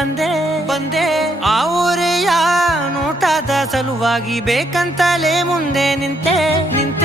ಬಂದೆ ಬಂದೆ ಆ ಊರೆಯ ನೋಟದ ಸಲುವಾಗಿ ಬೇಕಂತಲೇ ಮುಂದೆ ನಿಂತೆ ನಿಂತೆ